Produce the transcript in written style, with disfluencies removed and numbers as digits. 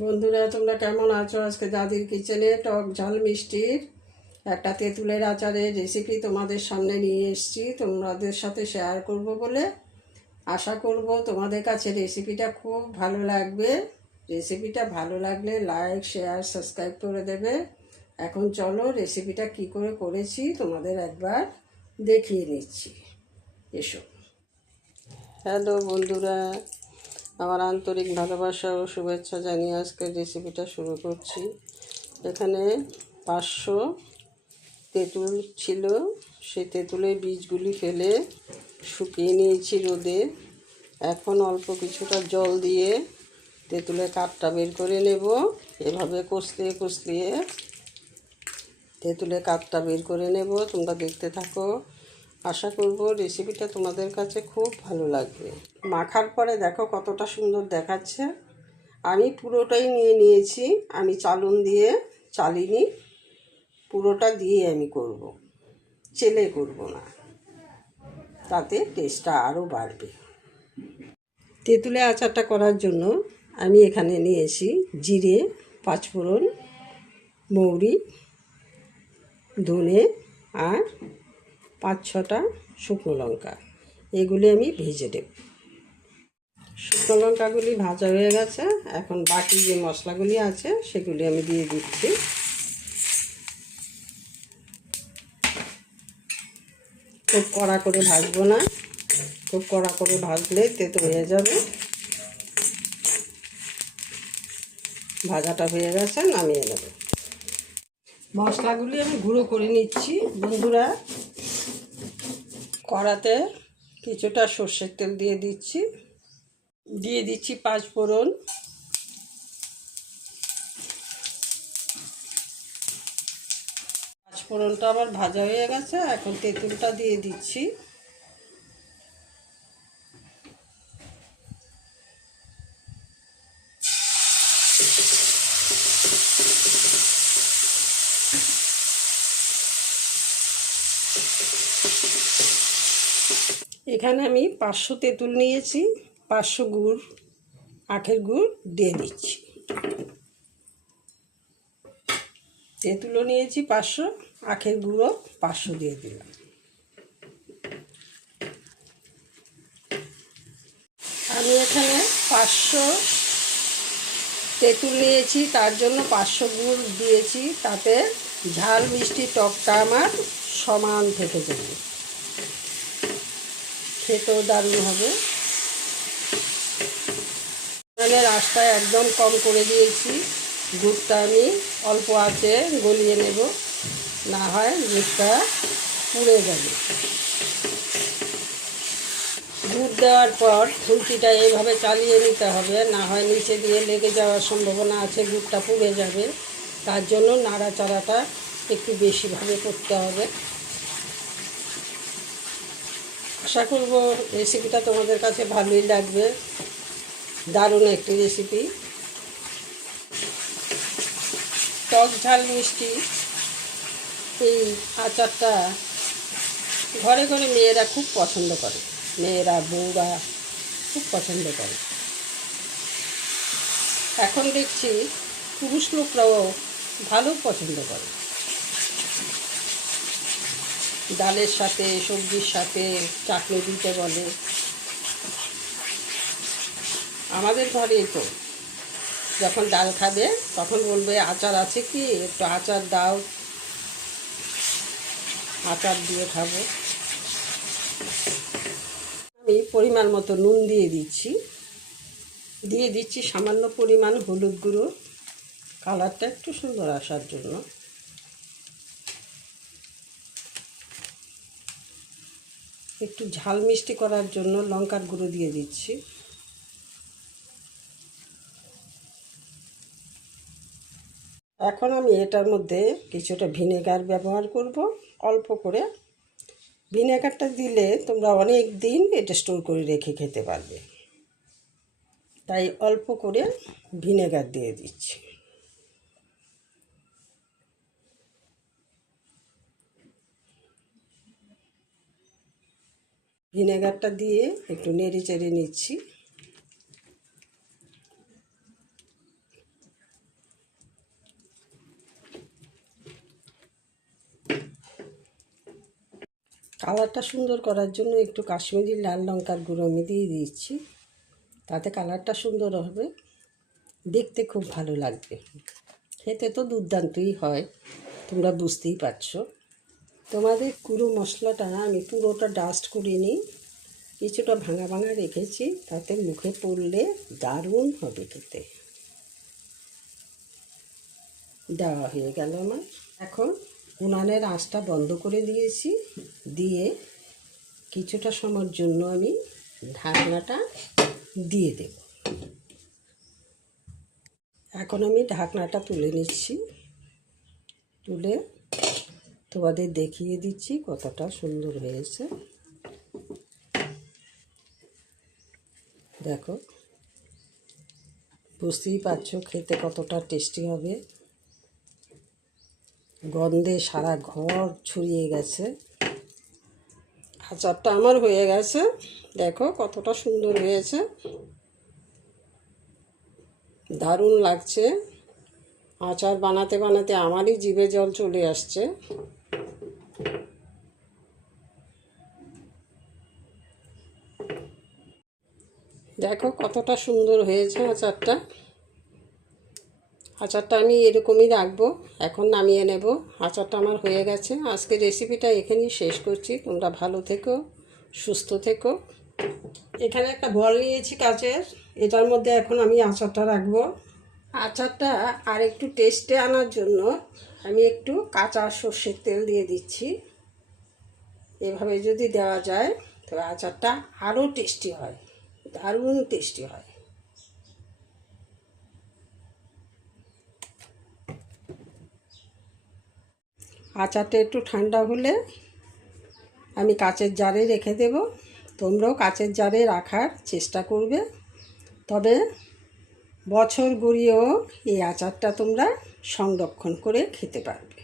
বন্ধুরা, তোমরা কেমন আছো? আজকে দাদির কিচেনে টক ঝাল মিষ্টির একটা তেঁতুলের আচারের রেসিপি তোমাদের সামনে নিয়ে এসেছি। তোমাদের সাথে শেয়ার করব বলে আশা করব তোমাদের কাছে রেসিপিটা খুব ভালো লাগবে। রেসিপিটা ভালো লাগলে লাইক, শেয়ার, সাবস্ক্রাইব করে দেবে। এখন চলো রেসিপিটা কি করে করেছি তোমাদের একবার দেখিয়ে নিচ্ছি। এসো। হ্যালো বন্ধুরা, আমার আন্তরিক ভালোবাসা ও শুভেচ্ছা জানিয়ে আজকের রেসিপিটা শুরু করছি। এখানে 500 তেঁতুল ছিল, সেই তেঁতুলের বীজগুলি ফেলে শুকিয়ে নিয়েছি রোদে। এখন অল্প কিছুটা জল দিয়ে তেঁতুলের কাঠটা বের করে নেব। এভাবে কষলিয়ে কষলিয়ে তেঁতুলের কাঠটা বের করে নেব। তোমরা দেখতে থাকো, আশা করব রেসিপিটা তোমাদের কাছে খুব ভালো লাগবে। মাখার পরে দেখো কতটা সুন্দর দেখাচ্ছে। আমি পুরোটাই নিয়েছি, আমি চালুন দিয়ে চালিনি, পুরোটা দিয়ে আমি করব, চেলে করব না, তাতে টেস্টটা আরও বাড়বে। তেঁতুলে আচারটা করার জন্য আমি এখানে নিয়েছি জিরে, পাঁচফোড়ন, মৌরি, ধনে আর 5-6টা শুকনো লঙ্কা। এগুলি আমি ভেজে দেব। শুকনো লঙ্কাগুলি ভাজা হয়ে গেছে। এখন বাকি যে মশলাগুলি আছে সেগুলি আমি দিয়ে দিচ্ছি। খুব কড়া করে ভাজবো না, খুব কড়া করে ভাজলে তেতো হয়ে যাবে। ভাজাটা হয়ে গেছে, নামিয়ে নেব। মশলাগুলি আমি গুঁড়ো করে নিচ্ছি বন্ধুরা। কড়াতে কিছুটা সর্ষের তেল দিয়ে দিচ্ছি, দিয়ে দিচ্ছি 5 ফোড়ন, ফোড়নটা আবার ভাজা হয়ে গেছে। এখন তেঁতুলটা দিয়ে দিচ্ছি। এখানে আমি 500 তেঁতুল নিয়েছি, 500 গুড়, আখের গুড় দিয়ে দিচ্ছি। তেঁতুলও নিয়েছি 500, আখের গুঁড়ো 500 দিয়ে দিলাম। আমি এখানে 500 তেঁতুল নিয়েছি, তার জন্য 500 গুড় দিয়েছি, তাতে ঝাল মিষ্টি টকটা আমার সমান থেকে যাবে, খেতেও দারুণ হবে। আঁচটা একদম কম করে দিয়েছি। গুড়টা আমি অল্প আঁচে গলিয়ে নেব, না হয় গুড়টা পুড়ে যাবে। গুড় দেওয়ার পর খুন্তিটা এইভাবে চালিয়ে নিতে হবে, না হয় নিচে দিয়ে লেগে যাওয়ার সম্ভাবনা আছে, গুড়টা পুড়ে যাবে। তার জন্য নাড়াচাড়াটা একটু বেশিভাবে করতে হবে। আশা করব রেসিপিটা তোমাদের কাছে ভালোই লাগবে। দারুণ একটি রেসিপি। টক ঝাল মিষ্টি এই আচারটা ঘরে ঘরে মেয়েরা খুব পছন্দ করে, মেয়েরা বউরা খুব পছন্দ করে। এখন দেখছি পুরুষ লোকরাও ভালো পছন্দ করে। ডালের সাথে, সবজির সাথে চাটনি দিতে বলে। আমাদের ঘরেই তো যখন ডাল খাবে তখন বলবে আচার আছে কি, একটু আচার দাও, আচার দিয়ে খাবো। আমি পরিমাণ মতো নুন দিয়ে দিচ্ছি সামান্য পরিমাণ হলুদ গুঁড়ো, কালারটা একটু সুন্দর আসার জন্য। একটু ঝাল মিষ্টি করার জন্য লঙ্কার গুঁড়ো দিয়ে দিচ্ছি। এখন আমি এটার মধ্যে কিছুটা ভিনেগার ব্যবহার করব, অল্প করে। ভিনেগারটা দিলে তোমরা অনেক দিন এটা স্টোর করে রেখে খেতে পারবে, তাই অল্প করে ভিনেগার দিয়ে দিচ্ছি। ভিনেগারটা দিয়ে একটু নেড়ে চেড়ে নিচ্ছি। কালারটা সুন্দর করার জন্য একটু কাশ্মীরি লাল লঙ্কার গুঁড়ো আমি দিয়ে দিচ্ছি, তাতে কালারটা সুন্দর হবে, দেখতে খুব ভালো লাগবে, খেতে তো দুর্দান্তই হয়, তোমরা বুঝতেই পারছো। তোমাদের গুঁড়ো মশলাটা আমি পুরোটা ডাস্ট করিনি, কিছুটা ভাঙা ভাঙা রেখেছি, তাতে মুখে পড়লে দারুণ হবে খেতে। দেওয়া হয়ে গেল আমার। এখন উনানের আঁচটা বন্ধ করে দিয়েছি, দিয়ে কিছুটা সময়ের জন্য আমি ঢাকনাটা দিয়ে দেব। এখন আমি ঢাকনাটা তুলে নিচ্ছি, তুলে তোমাদের দেখিয়ে দিচ্ছি কতটা সুন্দর হয়েছে। দেখো, বুঝতেই পারছো খেতে কতটা টেস্টি হবে, গন্ধে সারা ঘর ছড়িয়ে গেছে। আচারটা আমার হয়ে গেছে, দেখো কতটা সুন্দর হয়েছে, দারুণ লাগছে। আচার বানাতে বানাতে আমারই জিভে জল চলে আসছে। দেখো কতটা সুন্দর হয়েছে আচারটা। আচারটা আমি এরকমই রাখবো, এখন নামিয়ে নেব। আচারটা আমার হয়ে গেছে। আজকে রেসিপিটা এখানেই শেষ করছি। তোমরা ভালো থেকো, সুস্থ থেকো। এখানে একটা বল নিয়েছি কাচের, এটার মধ্যে এখন আমি আচারটা রাখবো। আচারটা আর একটু টেস্টে আনার জন্য আমি একটু কাঁচা সর্ষের তেল দিয়ে দিচ্ছি। এভাবে যদি দেওয়া যায় তবে আচারটা আরও টেস্টি হয়, দারুণ টেস্টি হয়। আচারটা একটু ঠান্ডা হলে আমি কাচের জারে রেখে দেব। তোমরাও কাচের জারে রাখার চেষ্টা করবে, তবে বছর গড়িয়েও এই আচারটা তোমরা সংরক্ষণ করে খেতে পারবে।